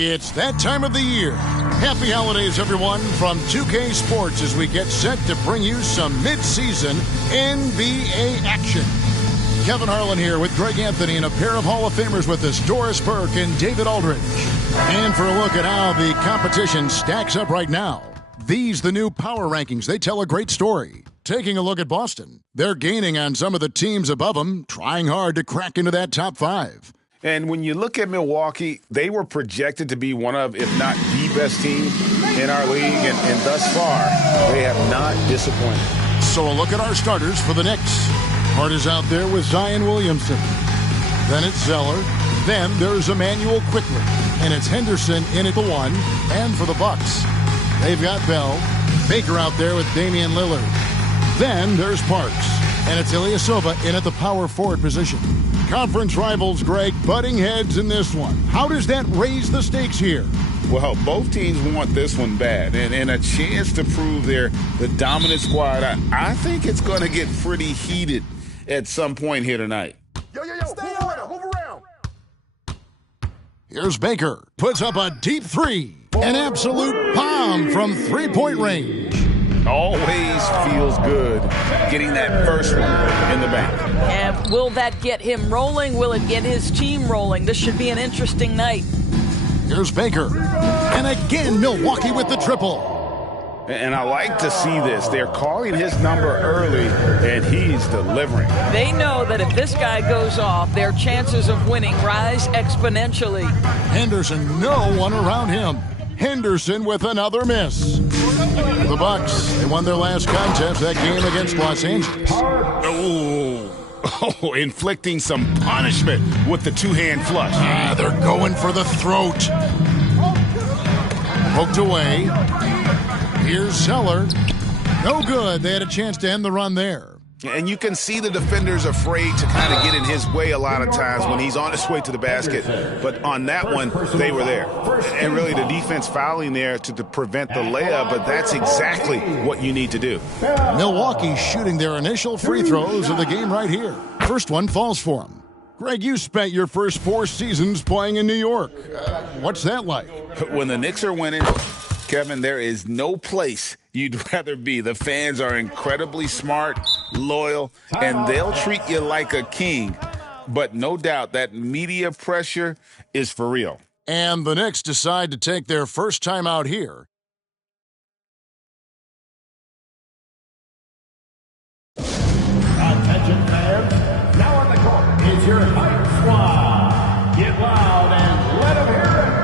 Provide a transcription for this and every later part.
It's that time of the year. Happy holidays, everyone, from 2K Sports as we get set to bring you some mid-season NBA action. Kevin Harlan here with Greg Anthony and a pair of Hall of Famers with us, Doris Burke and David Aldridge. And for a look at how the competition stacks up right now, these the new power rankings. They tell a great story. Taking a look at Boston, they're gaining on some of the teams above them, trying hard to crack into that top five. And when you look at Milwaukee, they were projected to be one of, if not the best team in our league, and thus far, they have not disappointed. So a look at our starters for the Knicks. Hart is out there with Zion Williamson. Then it's Zeller. Then there's Emmanuel Quickly. And it's Henderson in at the one. And for the Bucks, they've got Bell. Baker out there with Damian Lillard. Then there's Parks. And it's Ilyasova in at the power forward position. Conference rivals, Greg, butting heads in this one. How does that raise the stakes here? Well, both teams want this one bad, and a chance to prove they're the dominant squad. I think it's going to get pretty heated at some point here tonight. Yo, stay on, move around. Here's Baker, puts up a deep three. An absolute bomb from three-point range. Always feels good getting that first one in the bank. And will that get him rolling? Will it get his team rolling? This should be an interesting night. Here's Baker. And again, Milwaukee with the triple. And I like to see this. They're calling his number early, and he's delivering. They know that if this guy goes off, their chances of winning rise exponentially. Henderson, no one around him. Henderson with another miss. The Bucks, they won their last contest, that game against Los Angeles. Oh, inflicting some punishment with the two-hand flush. They're going for the throat. Poked away. Here's Zeller. No good. They had a chance to end the run there. And you can see the defenders afraid to kind of get in his way a lot of times when he's on his way to the basket. But on that one, they were there. And really the defense fouling there to prevent the layup, but that's exactly what you need to do. Milwaukee shooting their initial free throws of the game right here. First one falls for them. Greg, you spent your first 4 seasons playing in New York. What's that like? When the Knicks are winning, Kevin, there is no place you'd rather be. The fans are incredibly smart, loyal, and they'll treat you like a king. But no doubt that media pressure is for real. And the Knicks decide to take their first time out here. Attention fans, now on the court is your hype squad. Get loud and let them hear it.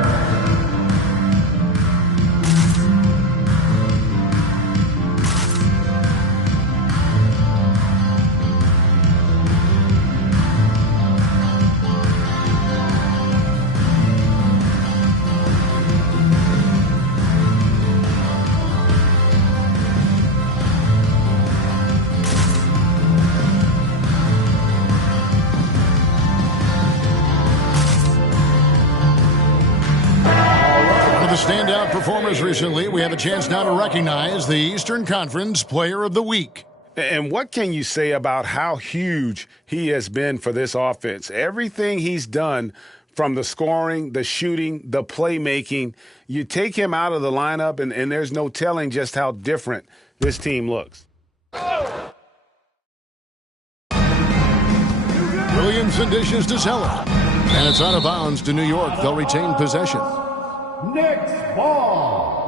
Standout performers recently, we have a chance now to recognize the Eastern Conference Player of the Week. And what can you say about how huge he has been for this offense? Everything he's done, from the scoring, the shooting, the playmaking, you take him out of the lineup, and there's no telling just how different this team looks. Williamson dishes to Zeller. And it's out of bounds to New York. They'll retain possession. Knicks ball.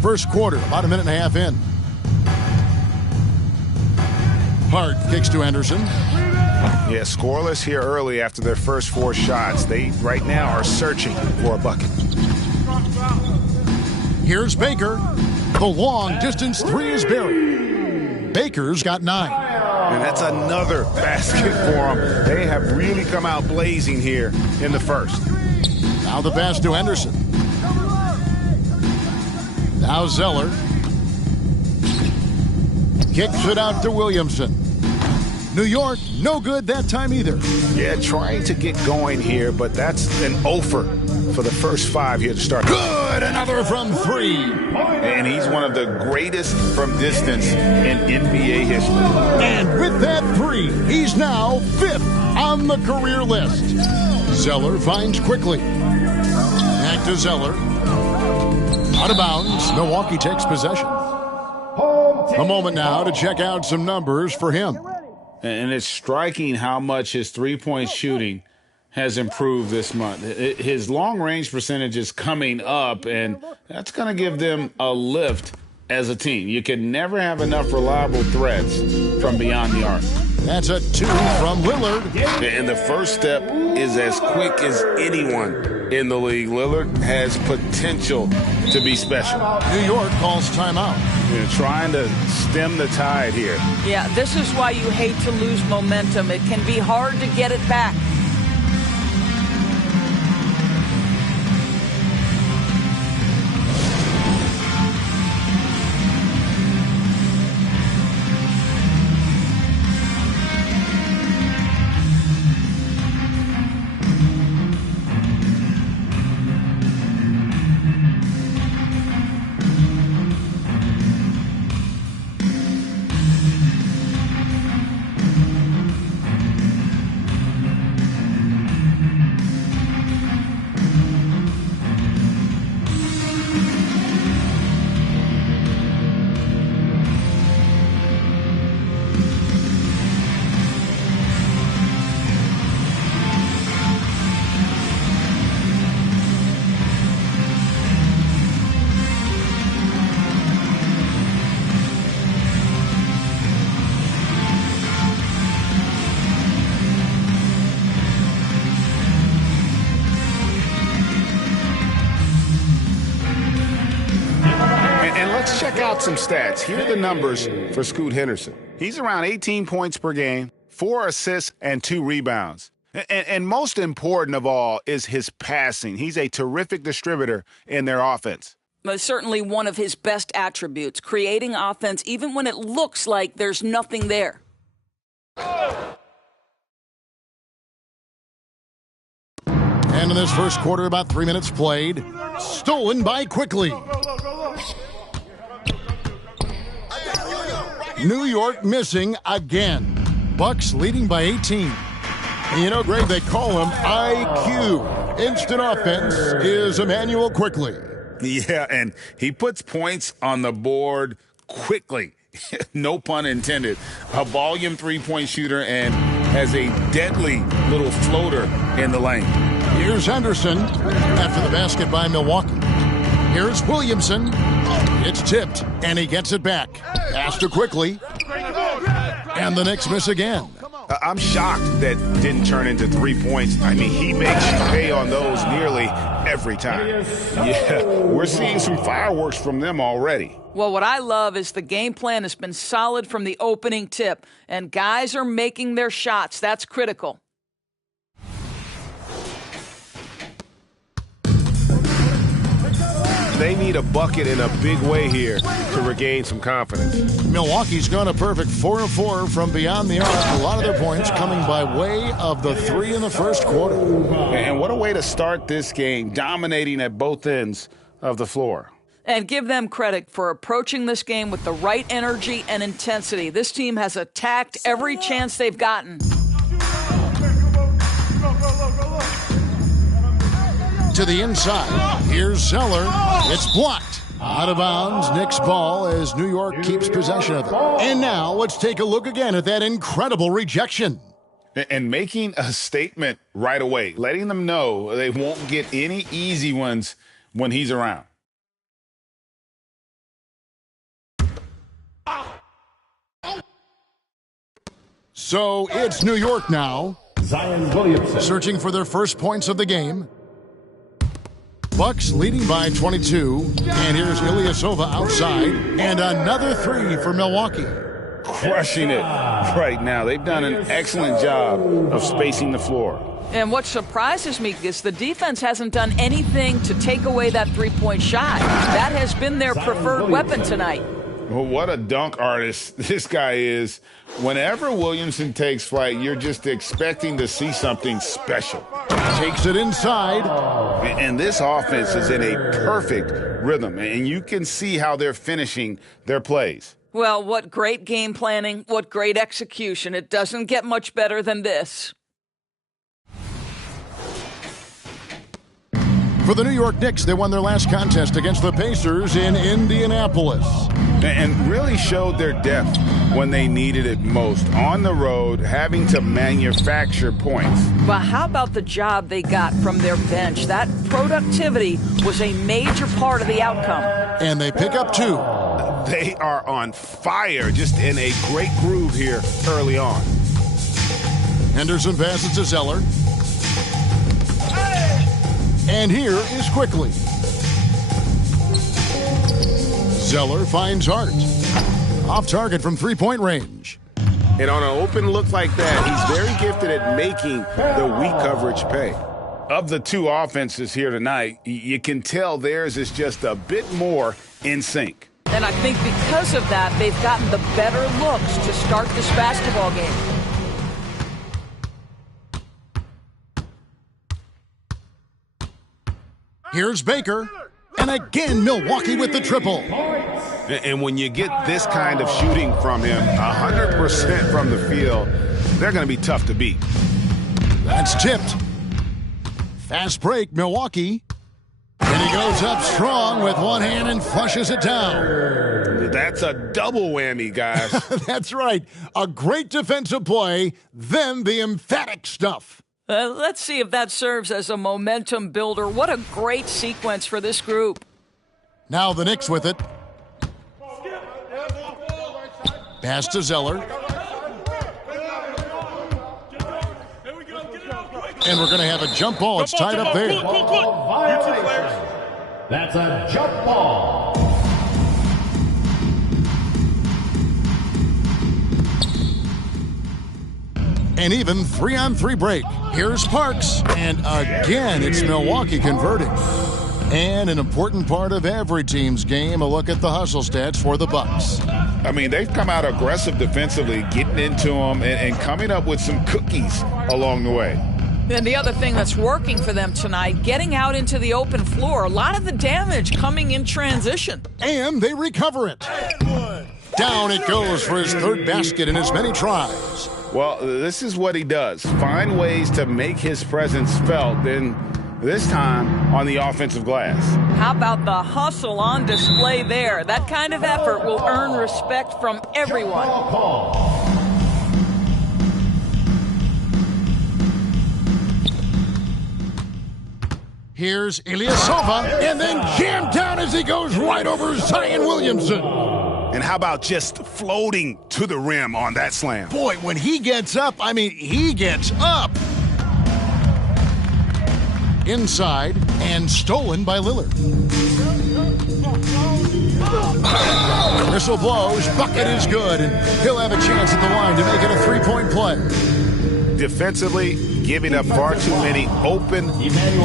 First quarter, about a minute and a half in. Hart kicks to Anderson. Yeah, scoreless here early after their first 4 shots. They, right now, are searching for a bucket. Here's Baker. The long-distance three is buried. Baker's got 9. And that's another basket for them. They have really come out blazing here in the first. Now the pass to Henderson. Now Zeller. Kicks it out to Williamson. New York, no good that time either. Yeah, trying to get going here, but that's an offer for the first 5 here to start. Good, another from 3. And he's one of the greatest from distance in NBA history. And with that 3, he's now 5th on the career list. Zeller finds quickly. Back to Zeller. Out of bounds, Milwaukee takes possession. A moment now to check out some numbers for him. And it's striking how much his three-point shooting has improved this month. His long-range percentage is coming up, and that's going to give them a lift as a team. You can never have enough reliable threats from beyond the arc. That's a 2 from Lillard. And the first step is as quick as anyone in the league. Lillard has potential to be special. New York calls timeout. They're trying to stem the tide here. Yeah, this is why you hate to lose momentum. It can be hard to get it back. Let's check out some stats. Here are the numbers for Scoot Henderson. He's around 18 points per game, 4 assists, and 2 rebounds. And most important of all is his passing. He's a terrific distributor in their offense. Certainly one of his best attributes, creating offense even when it looks like there's nothing there. And in this first quarter, about 3 minutes played. Stolen by Quickly. New York missing again. Bucks leading by 18. And you know, Greg, they call him IQ. Instant offense is Emmanuel Quickly. Yeah, and he puts points on the board quickly. No pun intended. A volume three-point shooter and has a deadly little floater in the lane. Here's Henderson after the basket by Milwaukee. Here's Williamson. It's tipped, and he gets it back. Pass to Quickly. And the Knicks miss again. I'm shocked that didn't turn into 3 points. I mean, he makes you pay on those nearly every time. Yeah, we're seeing some fireworks from them already. Well, what I love is the game plan has been solid from the opening tip, and guys are making their shots. That's critical. They need a bucket in a big way here to regain some confidence. Milwaukee's gone a perfect 4-4 from beyond the arc. A lot of their points coming by way of the 3 in the first quarter. And what a way to start this game, dominating at both ends of the floor. And give them credit for approaching this game with the right energy and intensity. This team has attacked every chance they've gotten. To the inside. Here's Zeller. It's blocked. Out of bounds. Knicks ball as New York keeps possession of it. And now let's take a look again at that incredible rejection. And making a statement right away, letting them know they won't get any easy ones when he's around. So it's New York now. Zion Williamson. Searching for their first points of the game. Bucks leading by 22. And here's Ilyasova outside. And another 3 for Milwaukee. Crushing it right now. They've done an excellent job of spacing the floor. And what surprises me is the defense hasn't done anything to take away that three-point shot. That has been their preferred weapon tonight. Well, what a dunk artist this guy is. Whenever Williamson takes flight, you're just expecting to see something special. Takes it inside. And this offense is in a perfect rhythm, and you can see how they're finishing their plays. Well, what great game planning, what great execution. It doesn't get much better than this. For the New York Knicks, they won their last contest against the Pacers in Indianapolis. And really showed their depth when they needed it most. On the road, having to manufacture points. But how about the job they got from their bench? That productivity was a major part of the outcome. And they pick up 2. They are on fire, just in a great groove here early on. Henderson passes to Zeller. And here is Quickly. Zeller finds Hart. Off target from three-point range. And on an open look like that, he's very gifted at making the weak coverage pay. Of the two offenses here tonight, you can tell theirs is just a bit more in sync. And I think because of that, they've gotten the better looks to start this basketball game. Here's Baker. And again, Milwaukee with the triple. And when you get this kind of shooting from him, 100% from the field, they're going to be tough to beat. That's tipped. Fast break, Milwaukee. And he goes up strong with one hand and flushes it down. That's a double whammy, guys. That's right. A great defensive play, then the emphatic stuff. Let's see if that serves as a momentum builder. What a great sequence for this group. Now the Knicks with it. Pass to Zeller. And we're going to have a jump ball. It's tied up there. That's a jump ball. An even 3-on-3 break. Here's Parks. And again, it's Milwaukee converting. And an important part of every team's game, a look at the hustle stats for the Bucks. I mean, they've come out aggressive defensively, getting into them and coming up with some cookies along the way. And the other thing that's working for them tonight, getting out into the open floor. A lot of the damage coming in transition. And they recover it. Down it goes for his third basket in as many tries. Well, this is what he does. Find ways to make his presence felt, then this time on the offensive glass. How about the hustle on display there? That kind of effort will earn respect from everyone. Here's Ilyasova, and then jammed down as he goes right over Zion Williamson. And how about just floating to the rim on that slam? Boy, when he gets up, I mean, he gets up. Inside and stolen by Lillard. Whistle blows, bucket is good, and he'll have a chance at the line to make it a three-point play. Defensively, giving up far too many open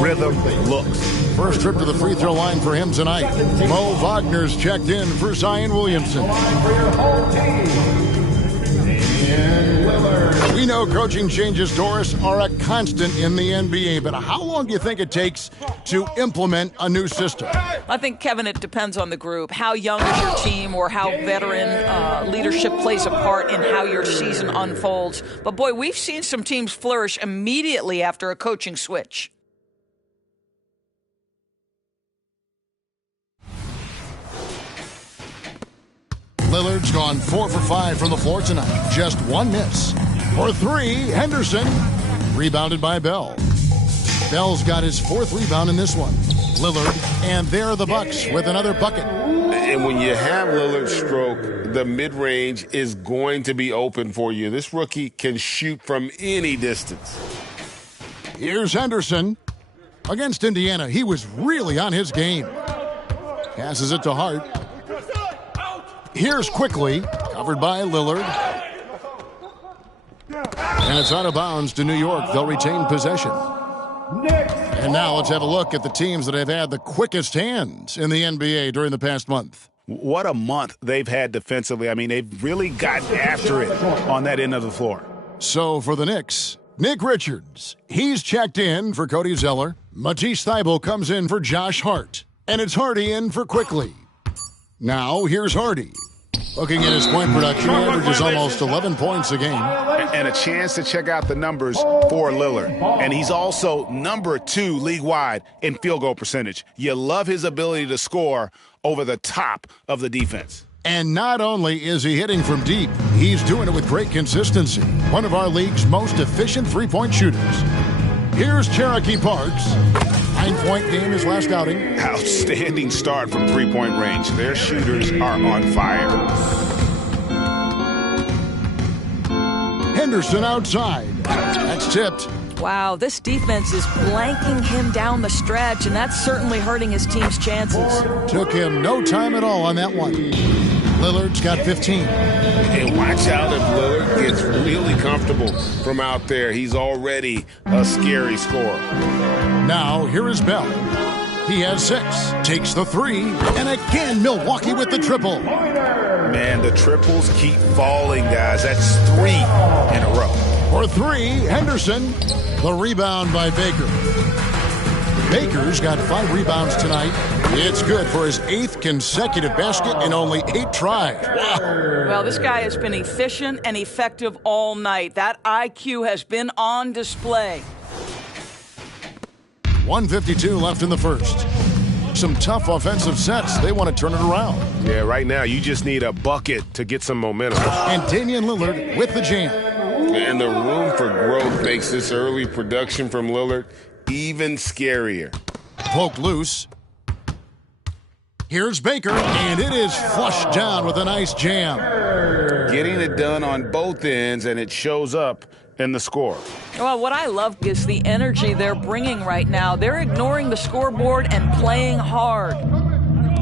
rhythm looks. First trip to the free throw line for him tonight. Mo Wagner's checked in for Zion Williamson. We know coaching changes, Doris, are a constant in the NBA, but how long do you think it takes to implement a new system? I think, Kevin, it depends on the group. How young is your team, or how veteran leadership plays a part in how your season unfolds. But, boy, we've seen some teams flourish immediately after a coaching switch. Lillard's gone 4 for 5 from the floor tonight. Just one miss. For 3, Henderson. Rebounded by Bell. Bell's got his 4th rebound in this one. Lillard, and there are the Bucks with another bucket. And when you have Lillard's stroke, the mid-range is going to be open for you. This rookie can shoot from any distance. Here's Henderson. Against Indiana, he was really on his game. Passes it to Hart. Here's Quickly, covered by Lillard. And it's out of bounds to New York. They'll retain possession. And now let's have a look at the teams that have had the quickest hands in the NBA during the past month. what a month they've had defensively. I mean, they've really gotten after it on that end of the floor. So for the Knicks, Nick Richards, he's checked in for Cody Zeller. Matisse Thybulle comes in for Josh Hart. And it's Hardy in for Quickly. Now, here's Hardy. Looking at his point production, he averages almost 11 points a game. And a chance to check out the numbers for Lillard. And he's also number 2 league-wide in field goal percentage. You love his ability to score over the top of the defense. And not only is he hitting from deep, he's doing it with great consistency. One of our league's most efficient three-point shooters. Here's Cherokee Parks. 9-point game his last outing. Outstanding start from three-point range. Their shooters are on fire. Henderson outside. That's tipped. Wow, this defense is blanking him down the stretch, and that's certainly hurting his team's chances. Took him no time at all on that one. Lillard's got 15. And watch out if Lillard gets really comfortable from out there. He's already a scary scorer. Now, here is Bell. He has 6. Takes the 3. And again, Milwaukee with the triple. Man, the triples keep falling, guys. That's 3 in a row. For 3, Henderson. The rebound by Baker. Baker's got 5 rebounds tonight. It's good for his 8th consecutive basket in only 8 tries. Wow. Well, this guy has been efficient and effective all night. That IQ has been on display. 1:52 left in the first. Some tough offensive sets. They want to turn it around. Yeah, right now you just need a bucket to get some momentum. And Damian Lillard with the jam. And the room for growth makes this early production from Lillard even scarier. Poked loose. Here's Baker, and it is flushed down with a nice jam. Getting it done on both ends, and it shows up in the score. Well, what I love is the energy they're bringing right now. They're ignoring the scoreboard and playing hard.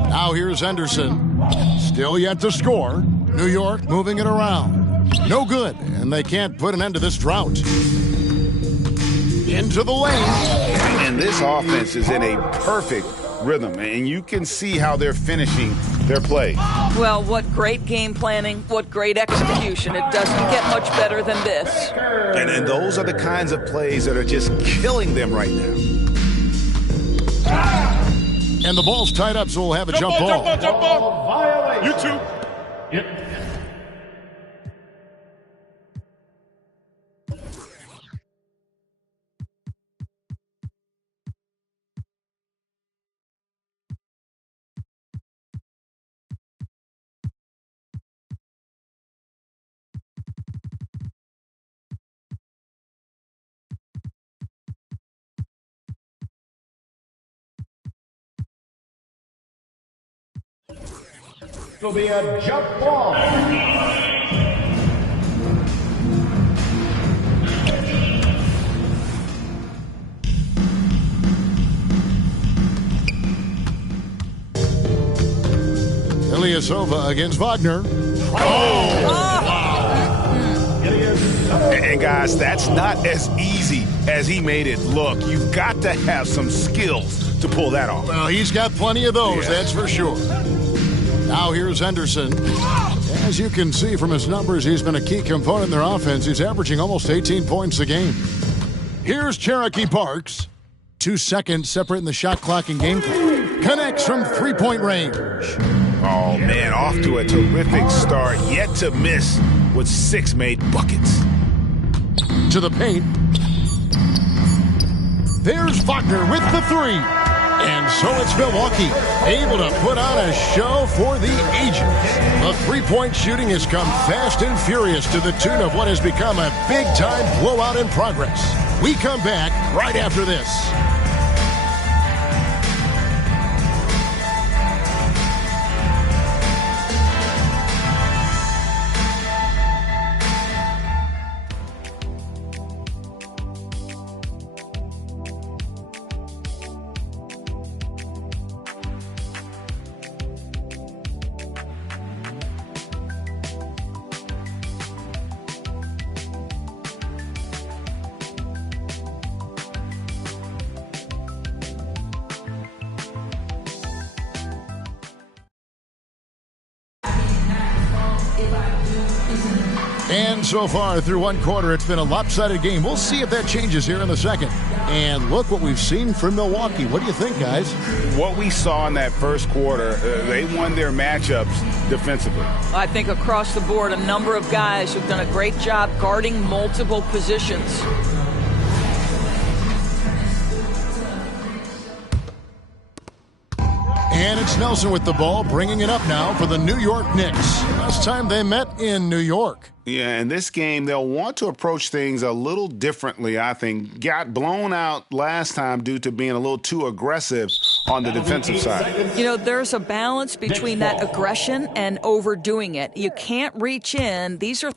Now here's Henderson. Still yet to score. New York moving it around. No good, and they can't put an end to this drought. Into the lane. And this offense is in a perfect rhythm, and you can see how they're finishing their play. Well, what great game planning, what great execution. It doesn't get much better than this. And those are the kinds of plays that are just killing them right now. And the ball's tied up, so we'll have a jump ball. Jump ball. You too. It'll be a jump ball. Ilyasova against Wagner. And guys, that's not as easy as he made it look. You've got to have some skills to pull that off. Well, he's got plenty of those, that's for sure. Now here's Henderson. As you can see from his numbers, he's been a key component in their offense. He's averaging almost 18 points a game. Here's Cherokee Parks. 2 seconds separating the shot clock and game clock. Connects from three-point range. Oh, man, off to a terrific start. Yet to miss with 6 made buckets. To the paint. There's Wagner with the 3. And so it's Milwaukee, able to put on a show for the ages. The three-point shooting has come fast and furious to the tune of what has become a big-time blowout in progress. We come back right after this. And so far through one quarter, it's been a lopsided game. We'll see if that changes here in the second. And look what we've seen from Milwaukee. What do you think, guys? What we saw in that first quarter, they won their matchups defensively. I think across the board, a number of guys who've done a great job guarding multiple positions. And it's Nelson with the ball, bringing it up now for the New York Knicks. Last time they met in New York. Yeah, in this game, they'll want to approach things a little differently, I think. Got blown out last time due to being a little too aggressive on the defensive side. You know, there's a balance between that aggression and overdoing it. You can't reach in. These are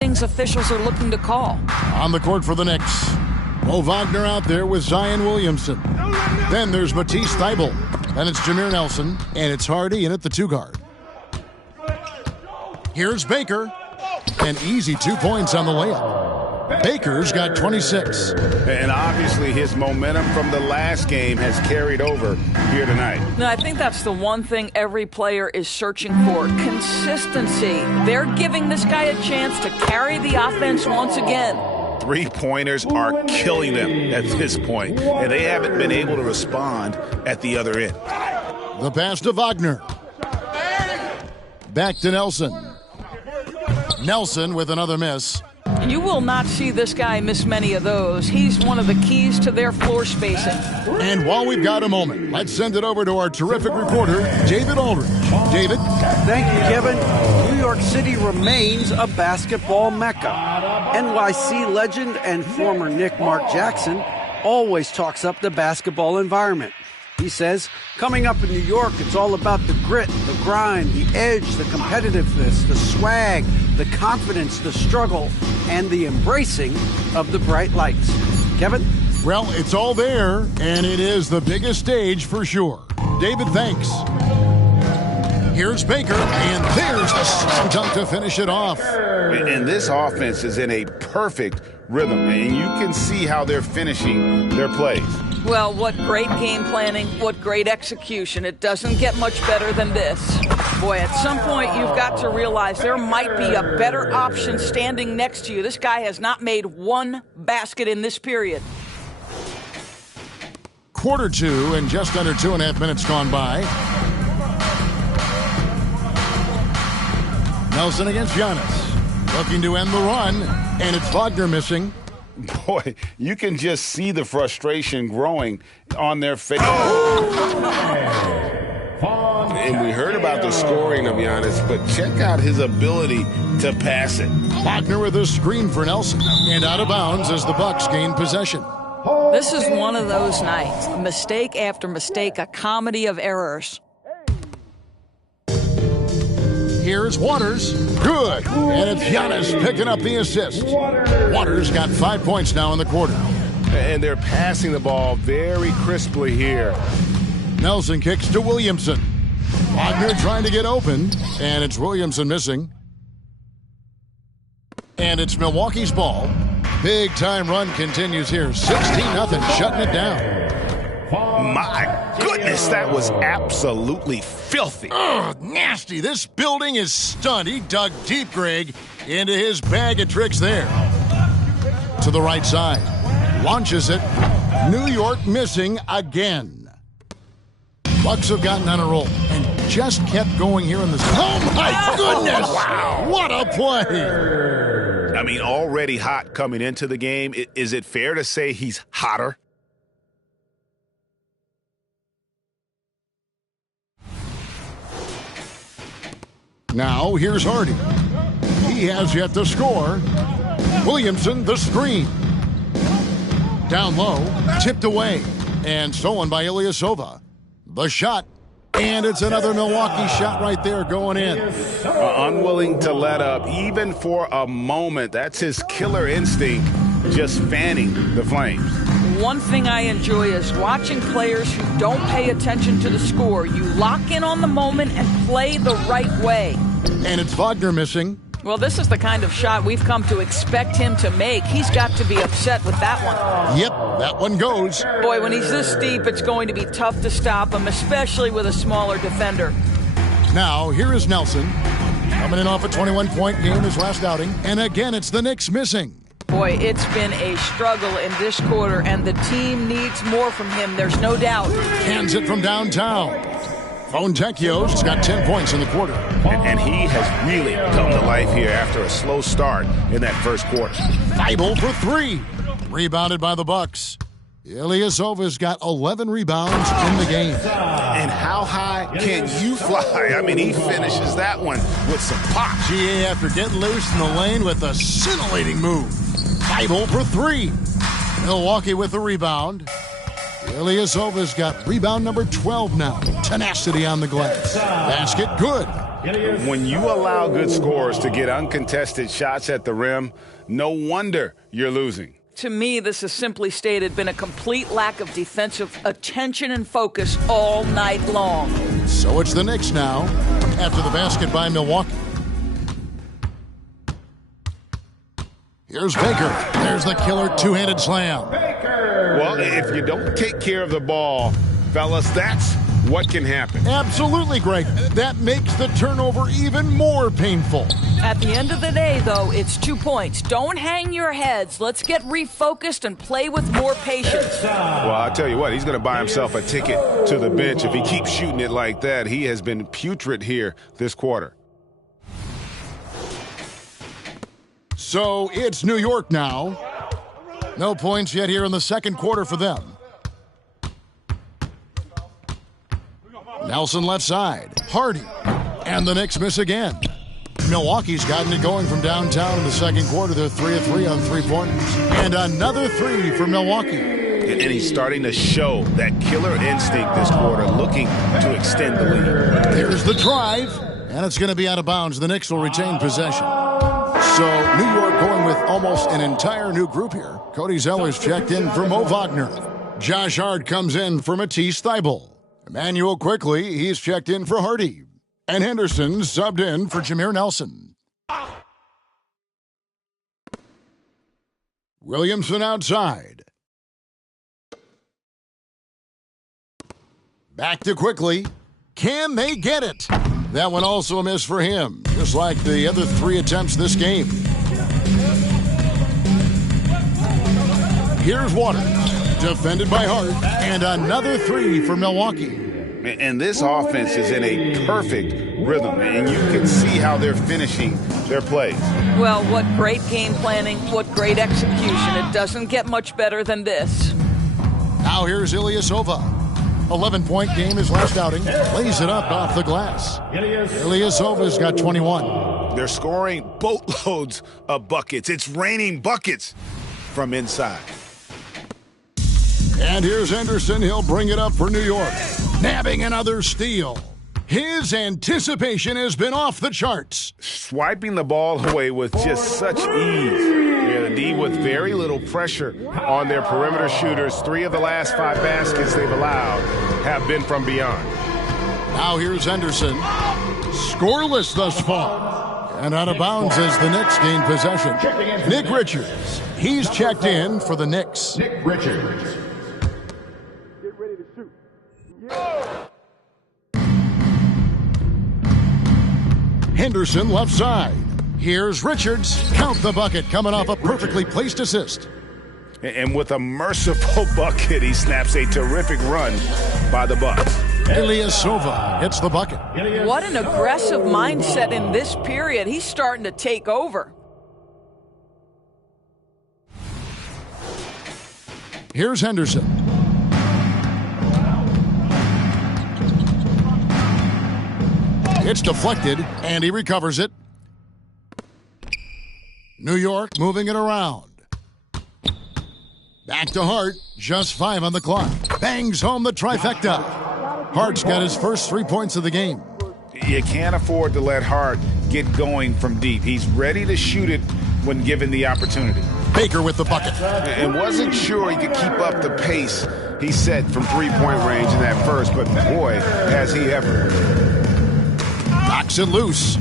things officials are looking to call. On the court for the Knicks. Mo Wagner out there with Zion Williamson. Then there's Matisse Thybulle. Then it's Jameer Nelson. And it's Hardy in at the 2 guard. Here's Baker. An easy 2 points on the layup. Baker's got 26. And obviously his momentum from the last game has carried over here tonight. No, I think that's the one thing every player is searching for. Consistency. They're giving this guy a chance to carry the offense once again. 3-pointers are killing them at this point, and they haven't been able to respond at the other end. The pass to Wagner. Back to Nelson. Nelson with another miss. You will not see this guy miss many of those. He's one of the keys to their floor spacing. And while we've got a moment, let's send it over to our terrific reporter, David Aldridge. David? Thank you, Kevin. New York City remains a basketball mecca. NYC legend and former Knick Mark Jackson always talks up the basketball environment. He says, coming up in New York, it's all about the grit, the grind, the edge, the competitiveness, the swag, the confidence, the struggle, and the embracing of the bright lights. Kevin? Well, it's all there, and it is the biggest stage for sure. David, thanks. Here's Baker, and there's the slam dunk to finish it off. And this offense is in a perfect rhythm, and you can see how they're finishing their plays. Well, what great game planning, what great execution. It doesn't get much better than this. Boy, at some point you've got to realize there might be a better option standing next to you. This guy has not made one basket in this period. Quarter two, and just under 2.5 minutes gone by. Nelson against Giannis. Looking to end the run, and it's Wagner missing. Boy, you can just see the frustration growing on their face. And we heard about the scoring of Giannis, but check out his ability to pass it. Wagner with a screen for Nelson, and out of bounds as the Bucks gain possession. This is one of those nights. Mistake after mistake, a comedy of errors. Here's Waters. Good. And it's Giannis picking up the assist. Waters got 5 points now in the quarter. And they're passing the ball very crisply here. Nelson kicks to Williamson. Wagner trying to get open, and it's Williamson missing. And it's Milwaukee's ball. Big time run continues here. 16-0, shutting it down. My goodness, that was absolutely filthy. Ugh, nasty. This building is stunned. He dug deep, Greg, into his bag of tricks there. To the right side. Launches it. New York missing again. Bucks have gotten on a roll and just kept going here in the... Oh, my goodness! Wow. What a play! I mean, already hot coming into the game. Is it fair to say he's hotter? Now, here's Hardy. He has yet to score. Williamson, the screen. Down low, tipped away, and stolen by Ilyasova. The shot, and it's another Milwaukee shot right there going in. Unwilling to let up, even for a moment. That's his killer instinct, just fanning the flames. One thing I enjoy is watching players who don't pay attention to the score. You lock in on the moment and play the right way. And it's Wagner missing. Well, this is the kind of shot we've come to expect him to make. He's got to be upset with that one. Yep, that one goes. Boy, when he's this deep, it's going to be tough to stop him, especially with a smaller defender. Now, here is Nelson. Coming in off a 21-point game his last outing. And again, it's the Knicks missing. Boy, it's been a struggle in this quarter, and the team needs more from him. There's no doubt. Hands it from downtown. Fontecchio's got 10 points in the quarter. And he has really come to life here after a slow start in that first quarter. Thibault for three. Rebounded by the Bucks. Ilyasova's got 11 rebounds in the game. And how high can you fly? I mean, he finishes that one with some pop. GA after getting loose in the lane with a scintillating move. Thibault for three. Milwaukee with the rebound. Ilyasova's got rebound number 12 now. Tenacity on the glass. Basket good. When you allow good scorers to get uncontested shots at the rim, no wonder you're losing. To me, this has simply stated been a complete lack of defensive attention and focus all night long. So it's the Knicks now after the basket by Milwaukee. Here's Baker. There's the killer two-handed slam. Well, if you don't take care of the ball, fellas, that's what can happen. Absolutely, Greg. That makes the turnover even more painful. At the end of the day, though, it's 2 points. Don't hang your heads. Let's get refocused and play with more patience. Well, I'll tell you what, he's going to buy himself a ticket to the bench if he keeps shooting it like that. He has been putrid here this quarter. So it's New York now. No points yet here in the second quarter for them. Nelson left side. Hardy. And the Knicks miss again. Milwaukee's gotten it going from downtown in the second quarter. They're 3 of 3 on three-pointers. And another three for Milwaukee. And he's starting to show that killer instinct this quarter, looking to extend the lead. Here's the drive. And it's going to be out of bounds. The Knicks will retain possession. So New York going with almost an entire new group here. Cody Zeller's checked in for Mo Wagner. Josh Hart comes in for Matisse Thybulle. Emmanuel Quickly, he's checked in for Hardy. And Henderson subbed in for Jameer Nelson. Williamson outside. Back to Quickly. Can they get it? That one also a miss for him, just like the other 3 attempts this game. Here's Waters, defended by Hart, and another 3 for Milwaukee. And this offense is in a perfect rhythm, and you can see how they're finishing their plays. Well, what great game planning, what great execution. It doesn't get much better than this. Now here's Ilyasova. 11-point game his last outing. Lays it up off the glass. Ilyasova's got 21. They're scoring boatloads of buckets. It's raining buckets from inside. And here's Henderson. He'll bring it up for New York. Nabbing another steal. His anticipation has been off the charts. Swiping the ball away with just such ease. Yeah, the D with very little pressure on their perimeter shooters. 3 of the last 5 baskets they've allowed have been from beyond. Now here's Henderson. Scoreless thus far. And out of bounds as the Knicks gain possession. Nick Richards. He's checked in for the Knicks. Nick Richards. Get ready to shoot. Henderson left side. Here's Richards. Count the bucket coming off a perfectly placed assist. And with a merciful bucket, he snaps a terrific run by the Bucks. Ilyasova hits the bucket. What an aggressive mindset in this period. He's starting to take over. Here's Henderson. It's deflected, and he recovers it. New York moving it around. Back to Hart, just 5 on the clock. Bangs home the trifecta. Hart's got his first 3 points of the game. You can't afford to let Hart get going from deep. He's ready to shoot it when given the opportunity. Baker with the bucket. And wasn't sure he could keep up the pace he set from 3-point range in that first, but boy, has he ever. Knocks it loose.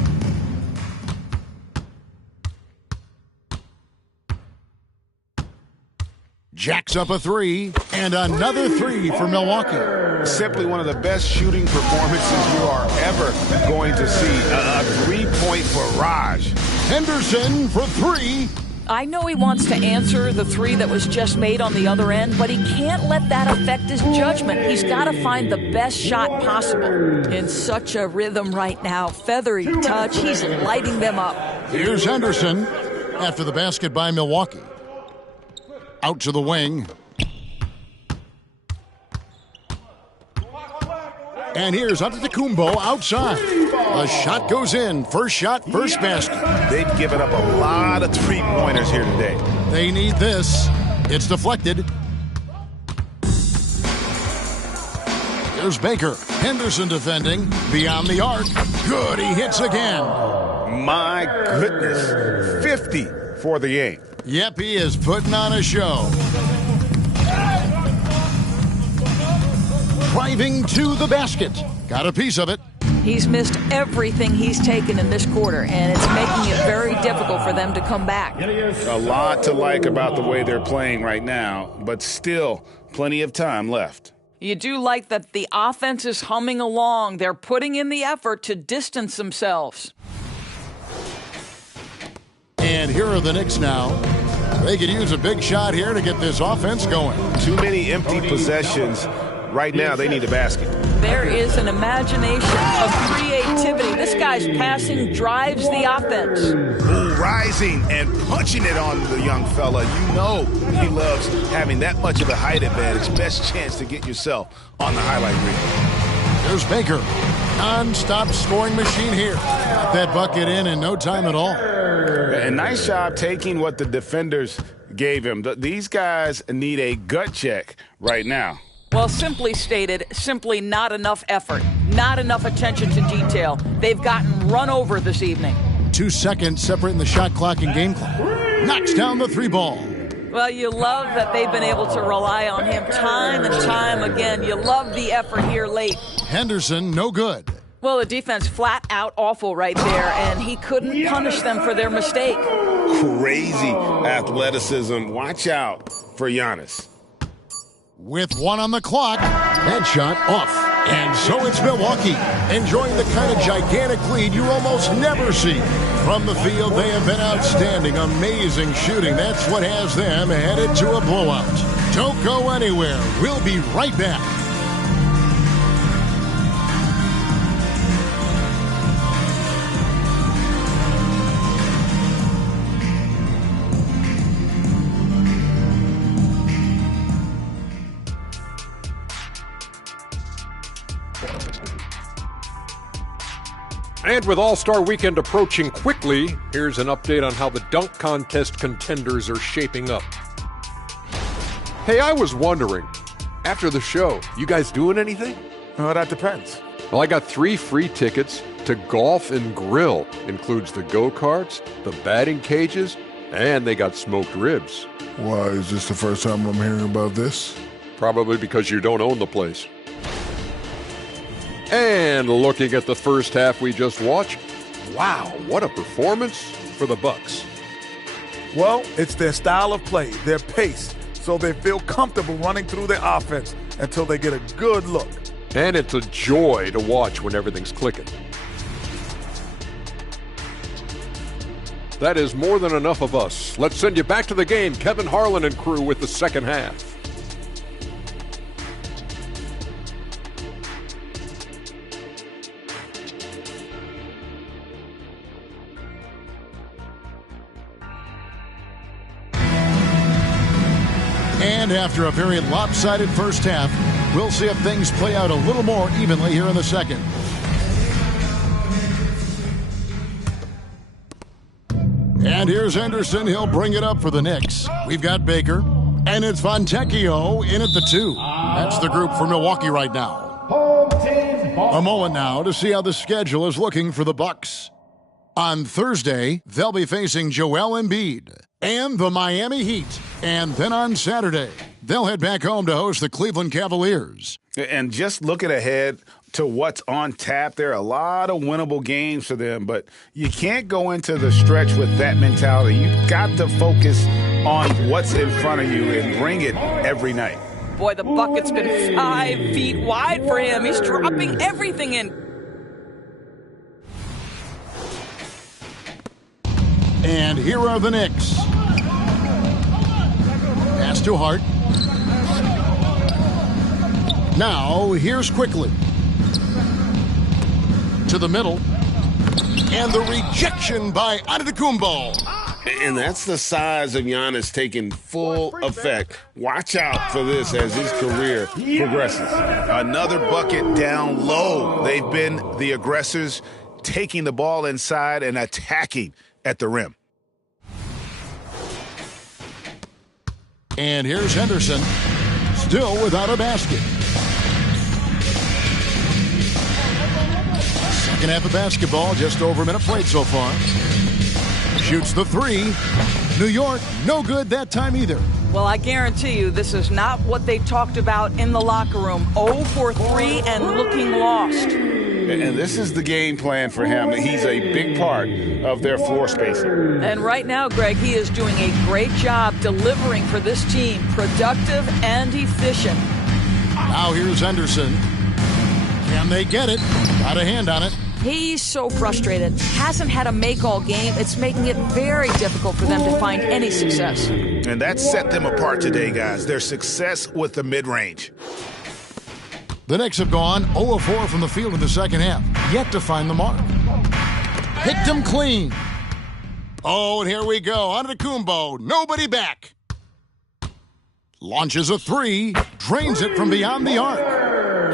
Jacks up a 3, and another 3 for Milwaukee. Simply one of the best shooting performances you are ever going to see. A 3-point barrage. Henderson for 3. I know he wants to answer the 3 that was just made on the other end, but he can't let that affect his judgment. He's got to find the best shot possible. In such a rhythm right now. Feathery touch. He's lighting them up. Here's Henderson after the basket by Milwaukee. Out to the wing. And here's Antetokounmpo outside. A shot goes in. First shot, first basket. They've given up a lot of 3-pointers here today. They need this. It's deflected. There's Baker. Henderson defending. Beyond the arc. Good, he hits again. My goodness. 50 for the game. Yep, he is putting on a show. Driving to the basket. Got a piece of it. He's missed everything he's taken in this quarter, and it's making it very difficult for them to come back. A lot to like about the way they're playing right now, but still plenty of time left. You do like that the offense is humming along. They're putting in the effort to distance themselves. And here are the Knicks now. They could use a big shot here to get this offense going. Too many empty possessions. Right now, they need a basket. There is an imagination of creativity. This guy's passing drives the offense. Rising and punching it on the young fella. You know he loves having that much of a height advantage. Best chance to get yourself on the highlight reel. There's Baker. Non-stop scoring machine here. Got that bucket in no time at all. And nice job taking what the defenders gave him. These guys need a gut check right now. Well, simply stated, simply not enough effort, not enough attention to detail. They've gotten run over this evening. 2 seconds separating the shot clock and game clock. Knocks down the 3 ball. Well, you love that they've been able to rely on him time and time again. You love the effort here late. Henderson, no good. Well, the defense flat out awful right there, and he couldn't punish them for their mistake. Crazy athleticism. Watch out for Giannis. With 1 on the clock, headshot off. And so it's Milwaukee, enjoying the kind of gigantic lead you almost never see. From the field, they have been outstanding, amazing shooting. That's what has them headed to a blowout. Don't go anywhere. We'll be right back. And with All-Star Weekend approaching quickly, here's an update on how the dunk contest contenders are shaping up. Hey, I was wondering, after the show, you guys doing anything? Well, that depends. Well, I got 3 free tickets to Golf and Grill. Includes the go-karts, the batting cages, and they got smoked ribs. Why, is this the first time I'm hearing about this? Probably because you don't own the place. And looking at the first half we just watched, wow, what a performance for the Bucks. Well, it's their style of play, their pace, so they feel comfortable running through their offense until they get a good look. And it's a joy to watch when everything's clicking. That is more than enough of us. Let's send you back to the game. Kevin Harlan and crew with the second half. And after a very lopsided first half, we'll see if things play out a little more evenly here in the second. And here's Henderson. He'll bring it up for the Knicks. We've got Baker, and it's Fontecchio in at the 2. That's the group for Milwaukee right now. A moment now to see how the schedule is looking for the Bucks. On Thursday, they'll be facing Joel Embiid and the Miami Heat. And then on Saturday, they'll head back home to host the Cleveland Cavaliers. And just looking ahead to what's on tap, there are a lot of winnable games for them, but you can't go into the stretch with that mentality. You've got to focus on what's in front of you and bring it every night. Boy, the bucket's been 5 feet wide for him. He's dropping everything in. And here are the Knicks. Pass to Hart. Now, here's Quickly. To the middle. And the rejection by Antetokounmpo. And that's the size of Giannis taking full effect. Watch out for this as his career progresses. Another bucket down low. They've been the aggressors, taking the ball inside and attacking at the rim. And here's Henderson, still without a basket. Second half of basketball, just over a minute played so far. Shoots the 3. New York, no good that time either. Well, I guarantee you this is not what they talked about in the locker room. 0 for 3 and looking lost. And this is the game plan for him. He's a big part of their floor spacing. And right now, Greg, he is doing a great job delivering for this team, productive and efficient. Now here's Henderson. Can they get it? Got a hand on it. He's so frustrated. Hasn't had a make all game. It's making it very difficult for them to find any success. And that set them apart today, guys. Their success with the mid-range. The Knicks have gone 0-4 from the field in the second half. Yet to find the mark. Picked them clean. Oh, and here we go. Antetokounmpo. Nobody back. Launches a 3. Drains it from beyond the arc.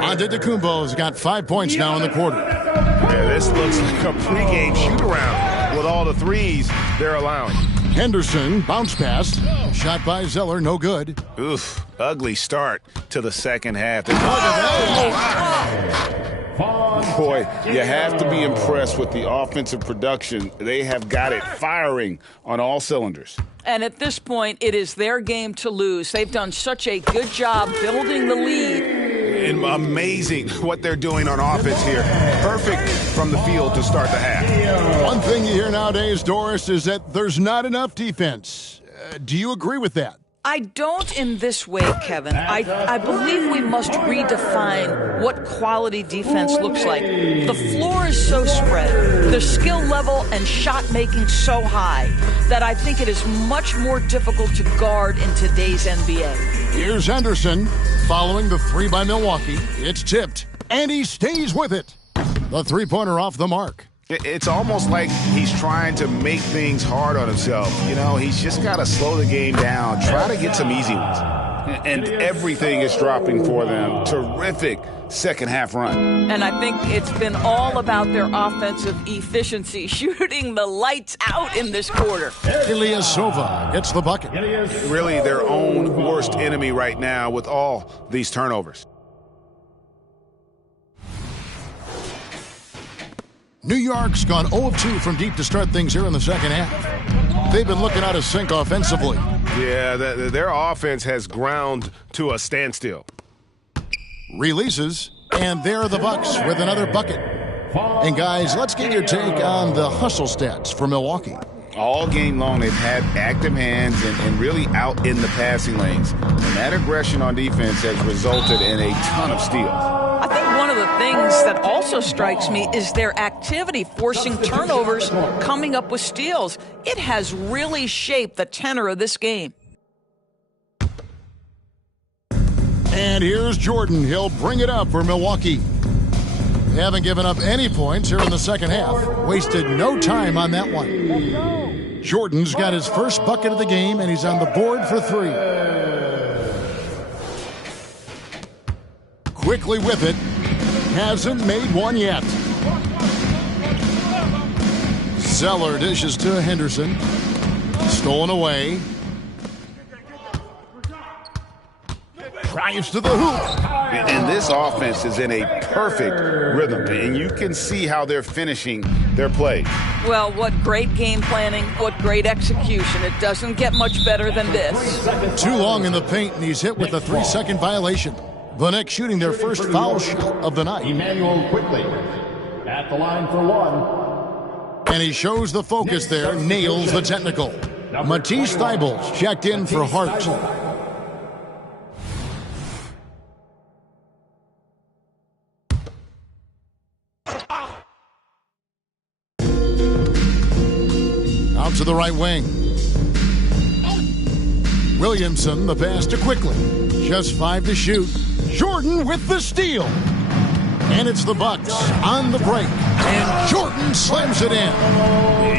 Antetokounmpo's got 5 points now in the quarter. Yeah, this looks like a pregame shoot-around with all the threes they're allowing. Henderson, bounce pass. Shot by Zeller, no good. Oof, ugly start to the second half. Boy, you have to be impressed with the offensive production. They have got it firing on all cylinders. And at this point, it is their game to lose. They've done such a good job building the lead. And amazing what they're doing on offense here. Perfect from the field to start the half. One thing you hear nowadays, Doris, is that there's not enough defense. Do you agree with that? I don't in this way, Kevin. I believe we must redefine what quality defense looks like. The floor is so spread, the skill level and shot making so high that I think it is much more difficult to guard in today's NBA. Here's Henderson following the three by Milwaukee. It's tipped, and he stays with it. The three-pointer off the mark. It's almost like he's trying to make things hard on himself. You know, he's just got to slow the game down, try to get some easy ones. And everything is dropping for them. Terrific second-half run. And I think it's been all about their offensive efficiency, shooting the lights out in this quarter. Ilyasova gets the bucket. Really their own worst enemy right now with all these turnovers. New York's gone 0 of 2 from deep to start things here in the second half. They've been looking out of sync offensively. Yeah, their offense has ground to a standstill. Releases, and there are the Bucks with another bucket. And guys, let's get your take on the hustle stats for Milwaukee. All game long, they've had active hands and really out in the passing lanes. And that aggression on defense has resulted in a ton of steals. I think one of the things that also strikes me is their activity, forcing turnovers, coming up with steals. It has really shaped the tenor of this game. And here's Jordan. He'll bring it up for Milwaukee. They haven't given up any points here in the second half. Wasted no time on that one. Jordan's got his first bucket of the game, and he's on the board for three. Quickly with it. Hasn't made one yet. Zeller dishes to Henderson. Stolen away. Drives to the hoop. And this offense is in a perfect rhythm, and you can see how they're finishing their play. Well, what great game planning, what great execution. It doesn't get much better than this. Too long in the paint, and he's hit with a 3-second violation. The Knicks shooting their first foul shot of the night. Emmanuel quickly at the line for one. And he shows the focus there, nails the technical. Matisse Thybulle checked in for Hart. Out to the right wing. Williamson, the pass to Quickly. Just 5 to shoot. Jordan with the steal. And it's the Bucks on the break. And Jordan slams it in.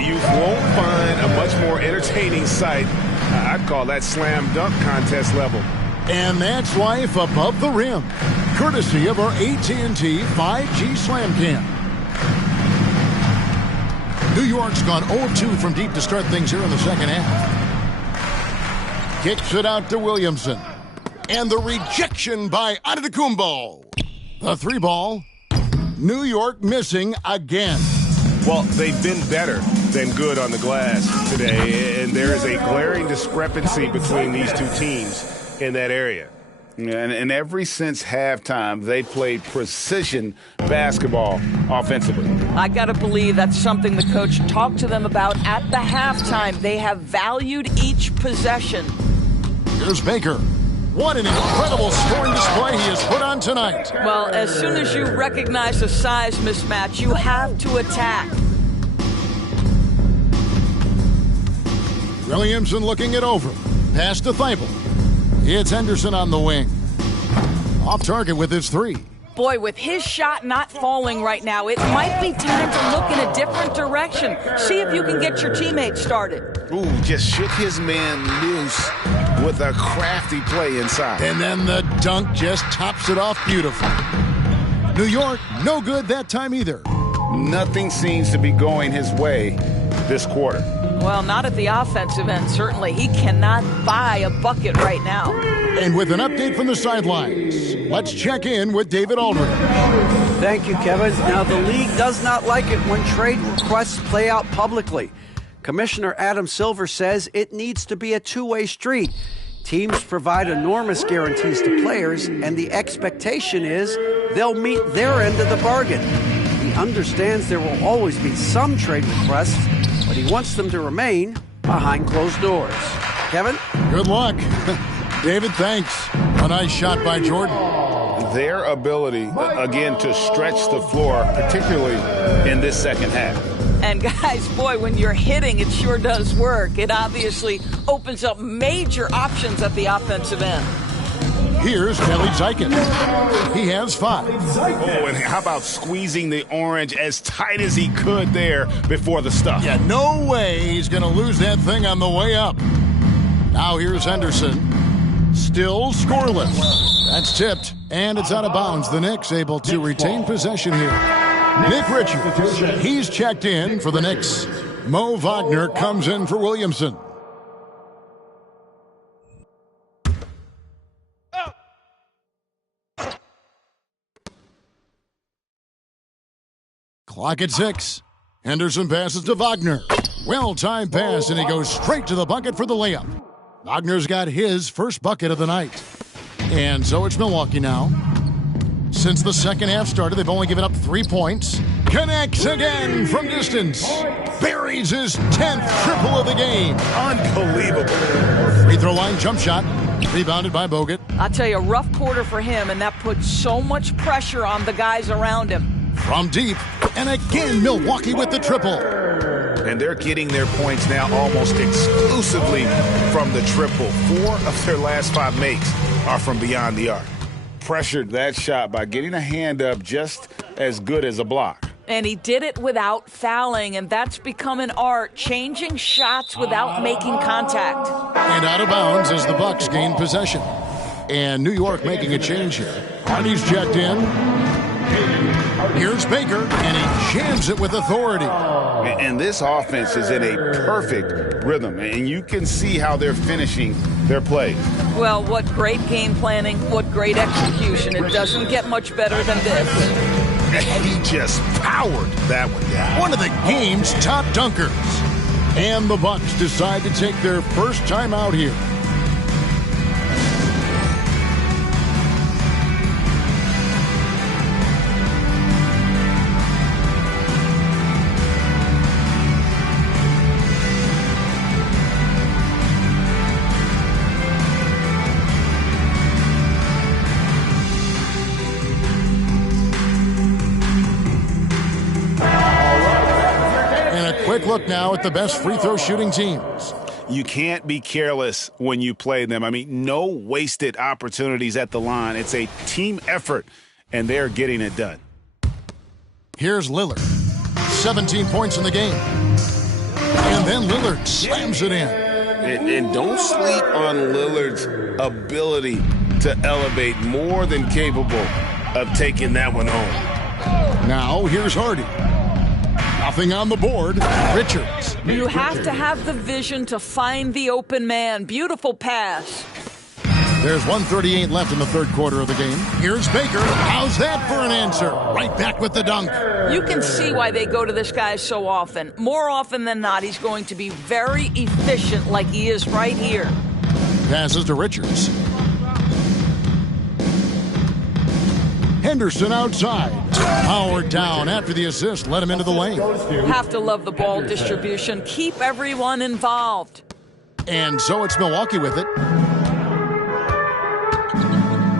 You won't find a much more entertaining sight. I'd call that slam dunk contest level. And that's life above the rim. Courtesy of our AT&T 5G Slam Cam. New York's gone 0 of 2 from deep to start things here in the second half. Kicks it out to Williamson. And the rejection by Antetokounmpo. The three ball. New York missing again. Well, they've been better than good on the glass today, and there is a glaring discrepancy between these two teams in that area. And ever since halftime, they played precision basketball offensively. I got to believe that's something the coach talked to them about at the halftime. They have valued each possession. Here's Baker. What an incredible scoring display he has put on tonight. Well, as soon as you recognize a size mismatch, you have to attack. Williamson looking it over. Pass to Thybulle. It's Henderson on the wing. Off target with his three. Boy, with his shot not falling right now, it might be time to look in a different direction. See if you can get your teammates started. Ooh, just shook his man loose with a crafty play inside. And then the dunk just tops it off beautifully. New York, no good that time either. Nothing seems to be going his way this quarter. Well, not at the offensive end, certainly. He cannot buy a bucket right now. And with an update from the sidelines, let's check in with David Aldridge. Thank you, Kevin. Now, the league does not like it when trade requests play out publicly. Commissioner Adam Silver says it needs to be a two-way street. Teams provide enormous guarantees to players, and the expectation is they'll meet their end of the bargain. He understands there will always be some trade requests, but he wants them to remain behind closed doors. Kevin? Good luck. David, thanks. A nice shot by Jordan. Their ability, again, to stretch the floor, particularly in this second half. And guys, boy, when you're hitting, it sure does work. It obviously opens up major options at the offensive end. Here's Kelly Zeiken. He has 5. Oh, and how about squeezing the orange as tight as he could there before the stuff? Yeah, no way he's going to lose that thing on the way up. Now here's Henderson. Still scoreless. That's tipped, and it's out of bounds. The Knicks able to retain possession here. Nick Richards, he's checked in for the Knicks. Mo Wagner comes in for Williamson. Clock at 6. Henderson passes to Wagner. Well-timed pass, and he goes straight to the bucket for the layup. Wagner's got his first bucket of the night. And so it's Milwaukee now. Since the second half started, they've only given up 3 points. Connects again from distance. Buries his 10th triple of the game. Unbelievable. Free throw line jump shot. Rebounded by Bogut. I'll tell you, a rough quarter for him, and that puts so much pressure on the guys around him. From deep. And again, Milwaukee with the triple. And they're getting their points now almost exclusively from the triple. 4 of their last 5 makes are from beyond the arc. Pressured that shot by getting a hand up just as good as a block. And he did it without fouling, and that's become an art, changing shots without making contact. And out of bounds as the Bucks gain possession. And New York making a change here. Hardy's checked in. Here's Baker, and he jams it with authority. And this offense is in a perfect rhythm, and you can see how they're finishing their plays. Well, what great game planning, what great execution. It doesn't get much better than this. And he just powered that one down. One of the game's top dunkers. And the Bucks decide to take their first time out here. Quick look now at the best free throw shooting teams. You can't be careless when you play them. I mean, no wasted opportunities at the line. It's a team effort, and they're getting it done. Here's Lillard. 17 points in the game. And then Lillard slams it in. And don't sleep on Lillard's ability to elevate, more than capable of taking that one home. Now here's Hardy. Nothing on the board. Richards. You have to have the vision to find the open man. Beautiful pass. There's 1:38 left in the third quarter of the game. Here's Baker. How's that for an answer? Right back with the dunk. You can see why they go to this guy so often. More often than not, he's going to be very efficient like he is right here. Passes to Richards. Henderson outside. Powered down after the assist. Let him into the lane. Have to love the ball distribution. Keep everyone involved. And so it's Milwaukee with it.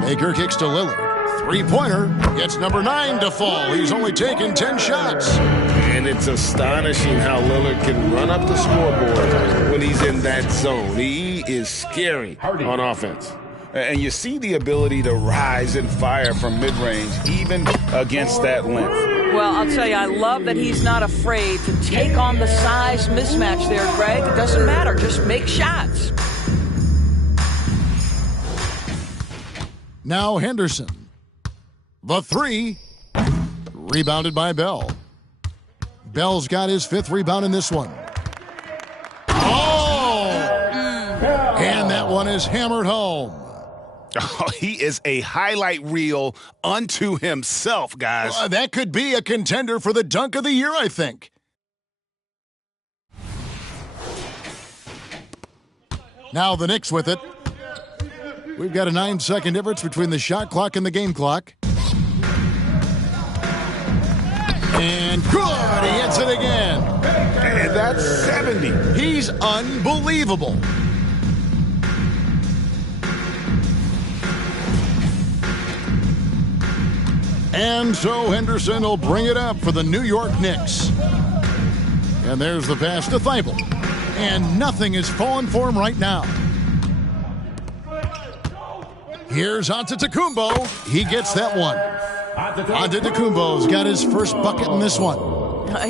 Baker kicks to Lillard. Three-pointer. Gets number 9 to fall. He's only taken 10 shots. And it's astonishing how Lillard can run up the scoreboard when he's in that zone. He is scary on offense. And you see the ability to rise and fire from mid-range, even against that length. Well, I'll tell you, I love that he's not afraid to take on the size mismatch there, Greg. It doesn't matter. Just make shots. Now Henderson. The 3. Rebounded by Bell. Bell's got his 5th rebound in this one. Oh! And that one is hammered home. Oh, he is a highlight reel unto himself, guys. That could be a contender for the dunk of the year, I think. Now the Knicks with it. We've got a 9-second difference between the shot clock and the game clock. And good, he hits it again. And that's 70. He's unbelievable. And so Henderson will bring it up for the New York Knicks. And there's the pass to Thibault. And nothing is falling for him right now. Here's Antetokounmpo. He gets that one. Antetokounmpo's got his first bucket in this one.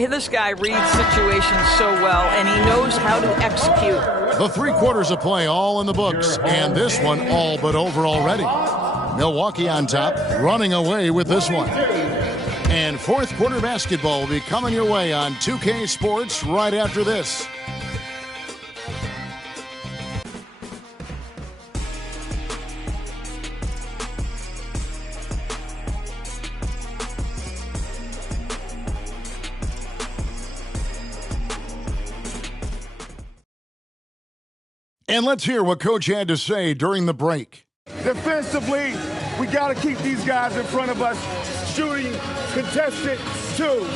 This guy reads situations so well, and he knows how to execute. The 3 quarters of play all in the books, and this one all but over already. Milwaukee on top, running away with this one. And fourth quarter basketball will be coming your way on 2K Sports right after this. And let's hear what Coach had to say during the break. Defensively, we got to keep these guys in front of us shooting contested too.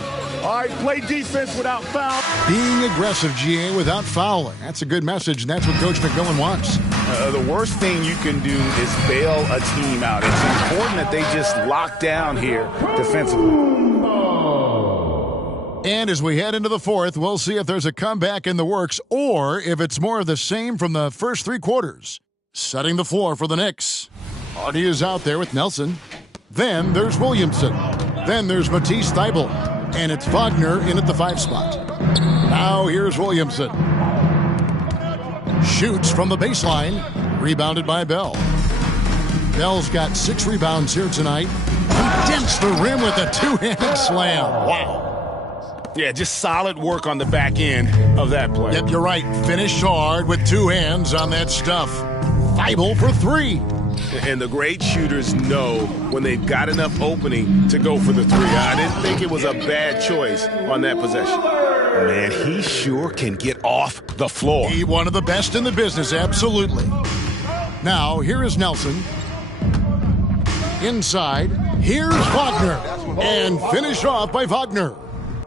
All right, play defense without foul. Being aggressive, GA, without fouling. That's a good message, and that's what Coach McMillan wants. The worst thing you can do is bail a team out. It's important that they just lock down here defensively. And as we head into the fourth, we'll see if there's a comeback in the works or if it's more of the same from the first 3 quarters. Setting the floor for the Knicks. Hardy is out there with Nelson. Then there's Williamson. Then there's Matisse Thybulle. And it's Wagner in at the 5 spot. Now here's Williamson. Shoots from the baseline. Rebounded by Bell. Bell's got 6 rebounds here tonight. He dents the rim with a 2-handed slam. Wow. Yeah, just solid work on the back end of that play. Yep, you're right. Finished hard with 2 hands on that stuff. Thybulle for 3. And the great shooters know when they've got enough opening to go for the 3. I didn't think it was a bad choice on that possession. Man, he sure can get off the floor. He one of the best in the business, absolutely. Now, here is Nelson. Inside, here's Wagner. And finished off by Wagner.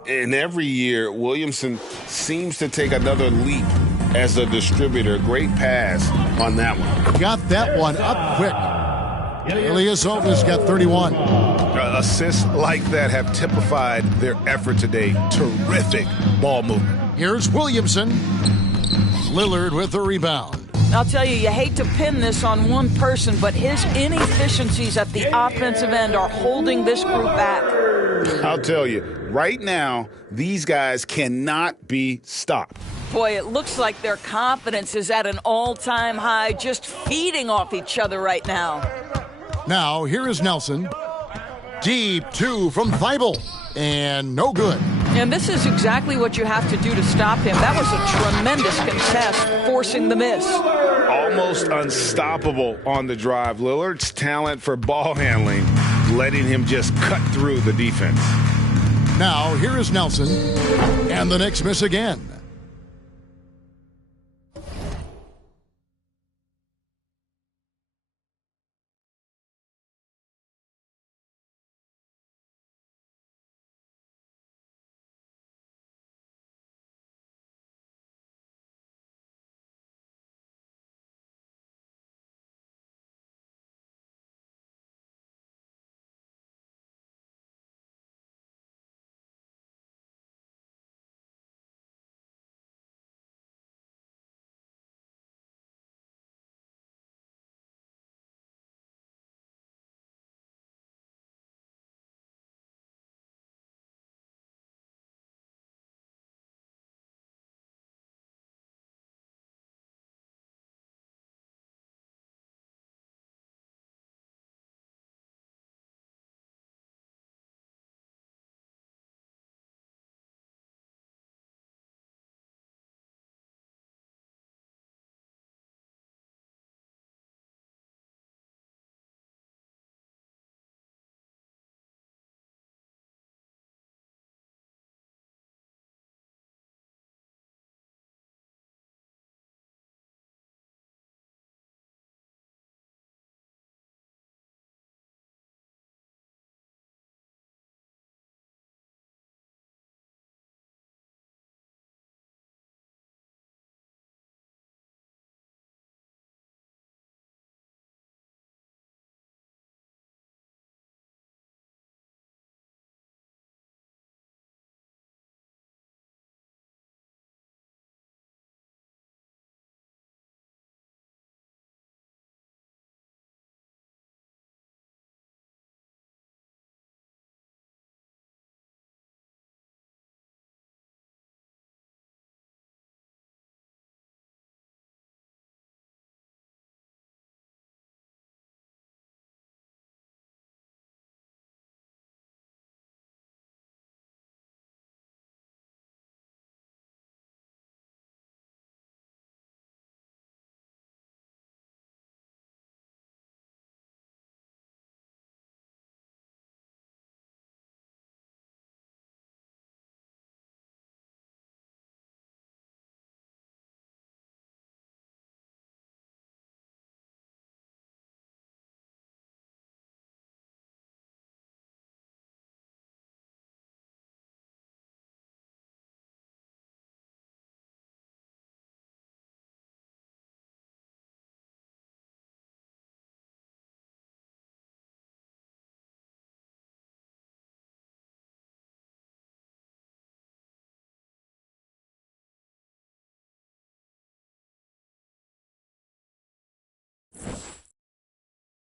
And every year, Williamson seems to take another leap as a distributor. Great pass on that one. Got that one up quick. Ilyasova's got 31. Assists like that have typified their effort today. Terrific ball movement. Here's Williamson. Lillard with the rebound. I'll tell you, you hate to pin this on one person, but his inefficiencies at the offensive end are holding this group back. I'll tell you, right now, these guys cannot be stopped. Boy, it looks like their confidence is at an all-time high, just feeding off each other right now. Now, here is Nelson. Deep 2 from Thybulle. And no good. And this is exactly what you have to do to stop him. That was a tremendous contest, forcing the miss. Almost unstoppable on the drive. Lillard's talent for ball handling, letting him just cut through the defense. Now, here is Nelson. And the Knicks miss again.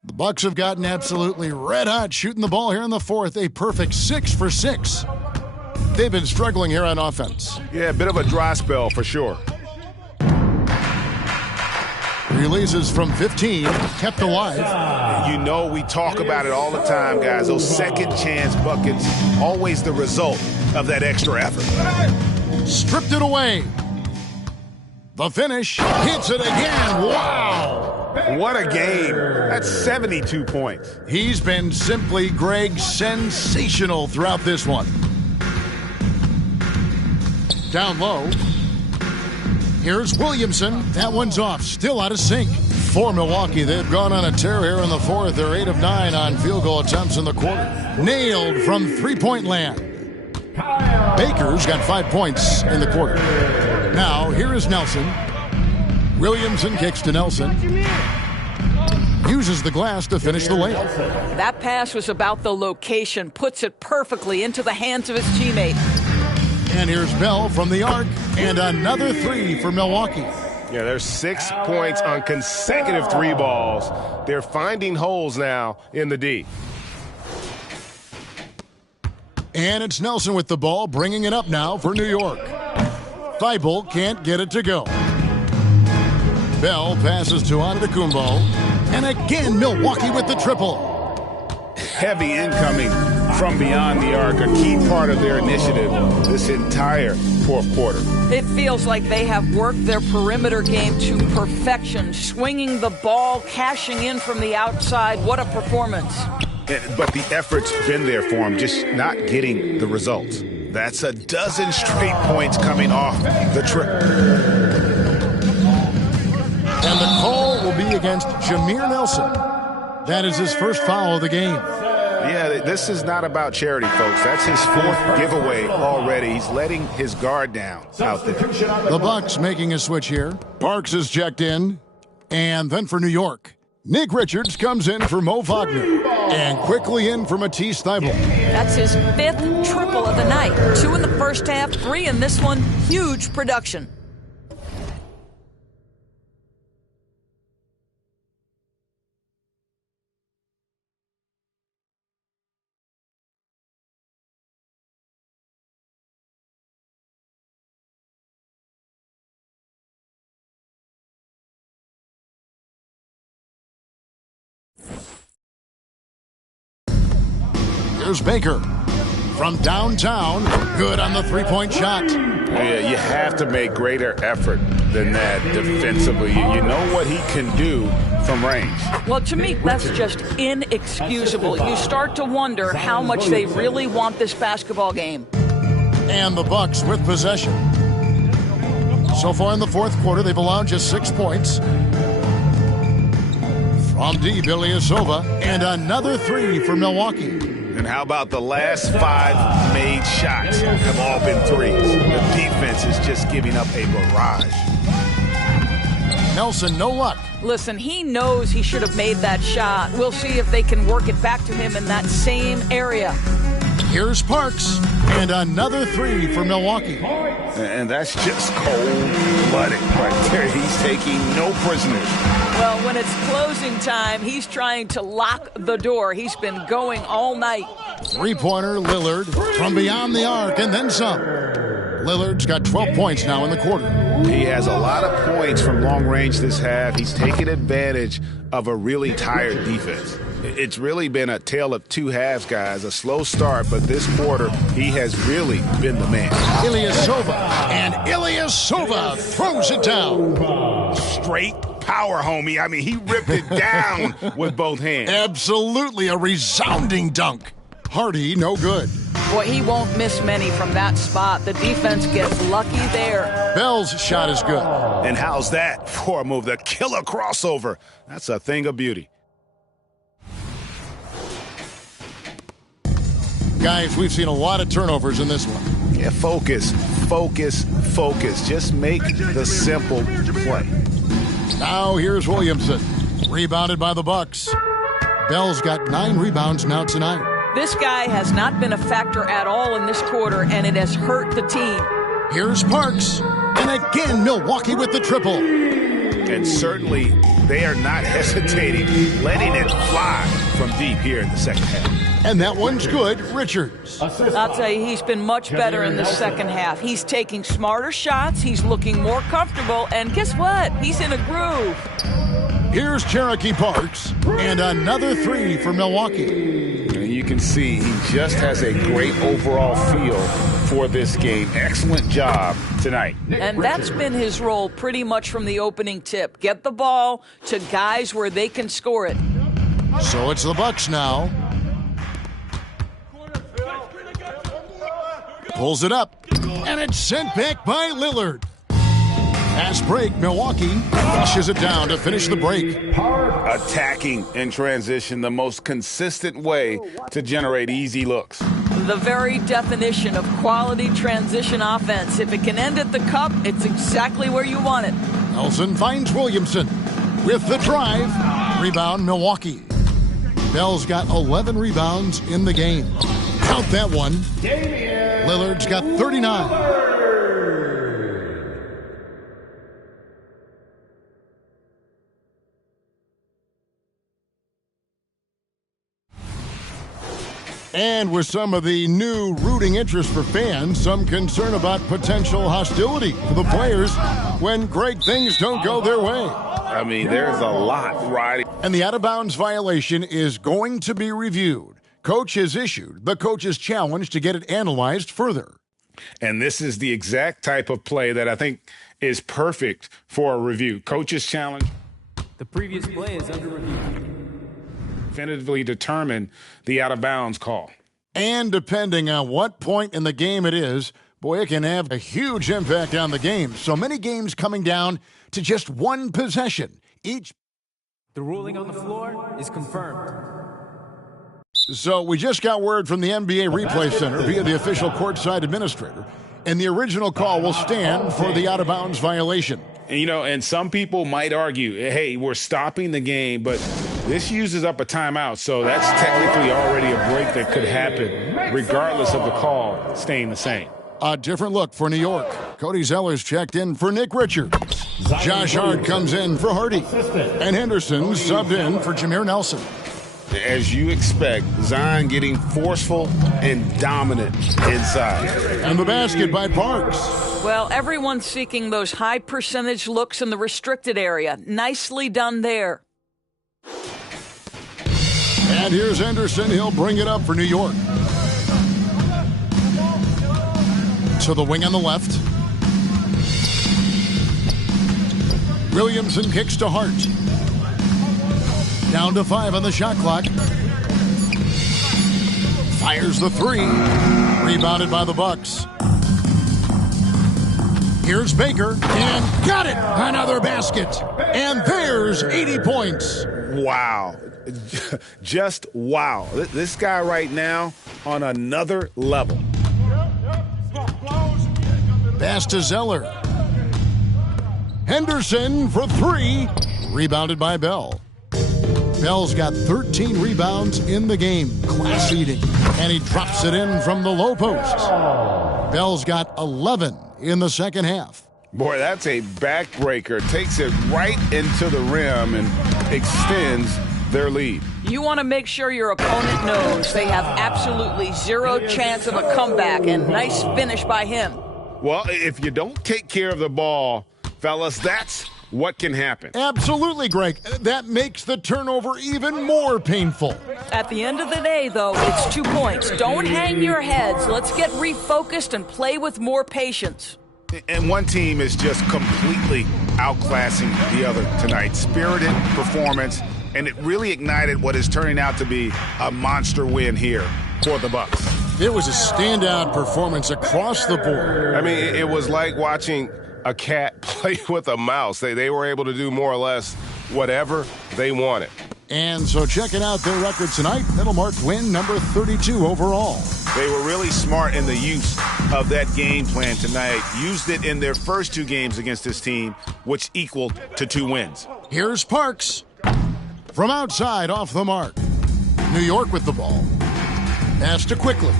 The Bucks have gotten absolutely red hot shooting the ball here in the fourth. A perfect 6 for 6. They've been struggling here on offense. Yeah, a bit of a dry spell for sure. Releases from 15, kept alive. You know we talk about it all the time, guys. Those second chance buckets, always the result of that extra effort. Stripped it away. The finish, hits it again. Wow! What a game. That's 72 points. He's been simply, Greg, sensational throughout this one. Down low. Here's Williamson. That one's off. Still out of sync. For Milwaukee, they've gone on a tear here in the fourth. They're 8 of 9 on field goal attempts in the quarter. Nailed from three-point land. Baker's got 5 points in the quarter. Now, here is Nelson. Williamson kicks to Nelson. Uses the glass to finish the layup. That pass was about the location. Puts it perfectly into the hands of his teammate. And here's Bell from the arc, and another 3 for Milwaukee. Yeah, there's 6 points on consecutive 3 balls. They're finding holes now in the D. And it's Nelson with the ball, bringing it up now for New York. Thibault can't get it to go. Bell passes to Antetokounmpo, and again Milwaukee with the triple. Heavy incoming from beyond the arc, a key part of their initiative this entire fourth quarter. It feels like they have worked their perimeter game to perfection, swinging the ball, cashing in from the outside. What a performance. But the effort's been there for him, just not getting the results. That's a dozen straight points coming off the trip. And the call will be against Jameer Nelson. That is his first foul of the game. Yeah, this is not about charity, folks. That's his 4th giveaway already. He's letting his guard down out there. The Bucks making a switch here. Parks is checked in. And then for New York, Nick Richards comes in for Mo Wagner. And quickly in for Matisse Thybulle. That's his 5th triple of the night. 2 in the first half, 3 in this one. Huge production. Here's Baker from downtown. Good on the three-point shot. Yeah, you have to make greater effort than that defensively. You know what he can do from range. Well, to me, that's just inexcusable. You start to wonder how much they really want this basketball game. And the Bucks with possession. So far in the fourth quarter, they've allowed just 6 points. From D, Ilyasova, and another 3 for Milwaukee. And how about the last 5 made shots have all been threes? The defense is just giving up a barrage. Nelson, no luck. Listen, he knows he should have made that shot. We'll see if they can work it back to him in that same area. Here's Parks, and another 3 for Milwaukee. And that's just cold-blooded right there. He's taking no prisoners. Well, when it's closing time, he's trying to lock the door. He's been going all night. Three-pointer, Lillard, from beyond the arc, and then some. Lillard's got 12 points now in the quarter. He has a lot of points from long range this half. He's taken advantage of a really tired defense. It's really been a tale of 2 halves, guys. A slow start, but this quarter, he has really been the man. Ilyasova, and Ilyasova throws it down. Straight power, homie. I mean, he ripped it down with both hands. Absolutely a resounding dunk. Hardy, no good. Boy, he won't miss many from that spot. The defense gets lucky there. Bell's shot is good. And how's that for a move? The killer crossover. That's a thing of beauty. Guys, we've seen a lot of turnovers in this one. Yeah, focus. Just make the simple play. Now here's Williamson. Rebounded by the Bucks. Bell's got 9 rebounds now tonight. This guy has not been a factor at all in this quarter, and it has hurt the team. Here's Parks. And again, Milwaukee with the triple. And certainly they are not hesitating, letting it fly from deep here in the second half. And that one's good, Richards. I'll tell you, he's been much better in the second half. He's taking smarter shots. He's looking more comfortable. And guess what? He's in a groove. Here's Cherokee Parks, and another three for Milwaukee. And you can see he just has a great overall feel for this game. Excellent job tonight. And that's been his role pretty much from the opening tip. Get the ball to guys where they can score it. So it's the Bucks now. Pulls it up, and it's sent back by Lillard. Pass break, Milwaukee flushes it down to finish the break. Attacking in transition, the most consistent way to generate easy looks. The very definition of quality transition offense. If it can end at the cup, it's exactly where you want it. Nelson finds Williamson with the drive. Rebound, Milwaukee. Bell's got 11 rebounds in the game. Count that one. Lillard's got 39. And with some of the new rooting interest for fans, some concern about potential hostility for the players when great things don't go their way. I mean, there's a lot riding. And the out-of-bounds violation is going to be reviewed. Coach has issued the coach's challenge to get it analyzed further. And this is the exact type of play that I think is perfect for a review. Coach's challenge. The previous play is under review. Definitively determine the out-of-bounds call. And depending on what point in the game it is, boy, it can have a huge impact on the game. So many games coming down to just one possession. Each. The ruling on the floor is confirmed. So we just got word from the NBA Replay Center via the official courtside administrator, and the original call will stand for the out-of-bounds violation. And, you know, and some people might argue, hey, we're stopping the game, but this uses up a timeout, so that's technically already a break that could happen regardless of the call staying the same. A different look for New York. Cody Zeller's checked in for Nick Richards. Josh Hart comes in for Hardy. And Henderson subbed in for Jameer Nelson. As you expect, Zion getting forceful and dominant inside. And the basket by Parks. Well, everyone's seeking those high percentage looks in the restricted area. Nicely done there. And here's Henderson. He'll bring it up for New York. To the wing on the left. Williamson kicks to Hart. Down to 5 on the shot clock. Fires the three. Rebounded by the Bucks. Here's Baker. And got it! Another basket. And there's 80 points. Wow. Just wow. This guy right now on another level. Pass to Zeller. Henderson for three. Rebounded by Bell. Bell's got 13 rebounds in the game. Class eating. And he drops it in from the low post. Bell's got 11 in the second half. Boy, that's a backbreaker. Takes it right into the rim and extends their lead. You want to make sure your opponent knows they have absolutely zero chance of a comeback, and nice finish by him. Well, if you don't take care of the ball, fellas, that's what can happen. Absolutely, Greg. That makes the turnover even more painful. At the end of the day, though, it's 2 points. Don't hang your heads. Let's get refocused and play with more patience. And one team is just completely outclassing the other tonight. Spirited performance, and it really ignited what is turning out to be a monster win here for the Bucks. It was a standout performance across the board. I mean, it was like watching a cat play with a mouse. They were able to do more or less whatever they wanted. And so checking out their record tonight, that'll mark win number 32 overall. They were really smart in the use of that game plan tonight. Used it in their first 2 games against this team, which equaled to 2 wins. Here's Parks. From outside, off the mark. New York with the ball. Pass to Quickly.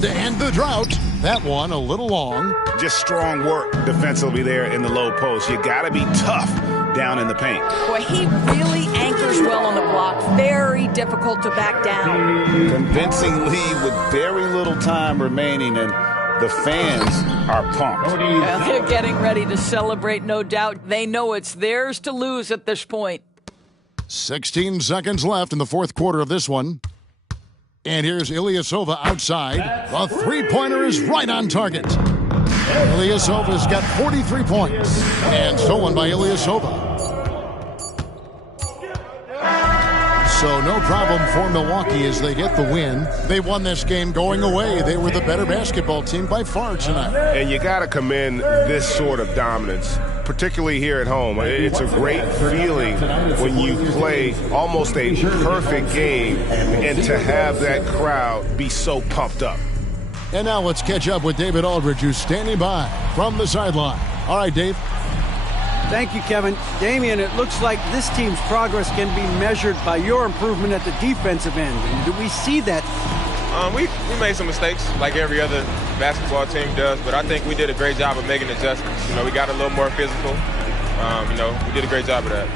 To end the drought, That one a little long. Just strong work defensively there in the low post. You got to be tough down in the paint. Boy, he really anchors well on the block. Very difficult to back down. Convincing lead with very little time remaining, and the fans are pumped. Yeah, they're getting ready to celebrate, no doubt. They know it's theirs to lose at this point. 16 seconds left in the fourth quarter of this one. And here's Ilyasova outside. The three-pointer is right on target. Ilyasova's got 43 points. And stolen by Ilyasova. So no problem for Milwaukee as they get the win. They won this game going away. They were the better basketball team by far tonight. And you got to commend this sort of dominance, particularly here at home. It's a great feeling when you play almost a perfect game and to have that crowd be so pumped up. And now let's catch up with David Aldridge, who's standing by from the sideline. All right, Dave. Thank you, Kevin. Damian, it looks like this team's progress can be measured by your improvement at the defensive end. And do we see that? We made some mistakes like every other basketball team does, but I think we did a great job of making adjustments. We got a little more physical. We did a great job of that.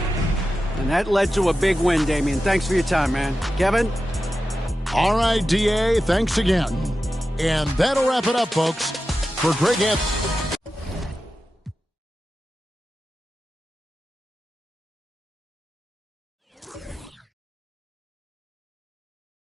And that led to a big win, Damian. Thanks for your time, man. Kevin? All right, DA, thanks again. And that'll wrap it up, folks. For Greg Anthony.